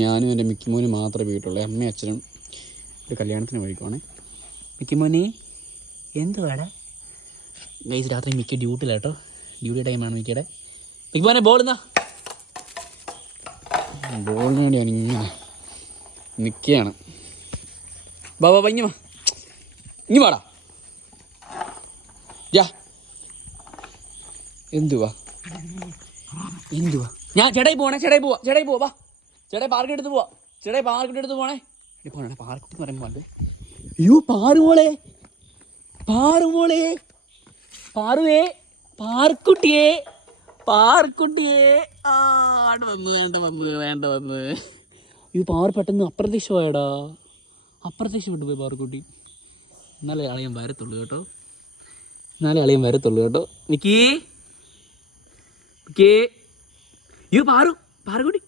ഞാനും എൻ്റെ മിക്കിമോനും മാത്രമേ വീട്ടുള്ളൂ. അമ്മയും അച്ഛനും ഒരു കല്യാണത്തിന് പോയിക്കോണേ. മിക്കിമോനെ എന്തുവാടാ ഗൈസ്? രാത്രി മിക്ക ഡ്യൂട്ടിയില്ല കേട്ടോ. ഡ്യൂട്ടി ടൈമാണ് മിക്കയുടെ. മിക്കിമോനെ ബോളിന്നാ. ബോളിന് വേണ്ടിയാണ് ഇങ്ങനെ നിൽക്കുകയാണ്. ബാ ബാ ഇങ്ങ് വാ, ഇങ്ങ് വാടാ. എന്തുവാ ഞാൻ ചേട്ടായി പോവാ. ചേട്ടായി പാർക്കിൻ്റെ അടുത്ത് പോണേ. പാർക്കെന്ന് പറയുമ്പോൾ അയ്യോ പാറുമോളെ പാറുവേ പാർക്കുട്ടിയെ വേണ്ട വന്ന് അയ്യോ പാറു പെട്ടെന്ന് അപ്രത്യക്ഷപ്പെട്ടു പോയി പാർക്കുട്ടി. എന്നാലേ അളിയൻ വരത്തുള്ളൂ കേട്ടോ. നിക്കി അയ്യോ പാറുകുട്ടി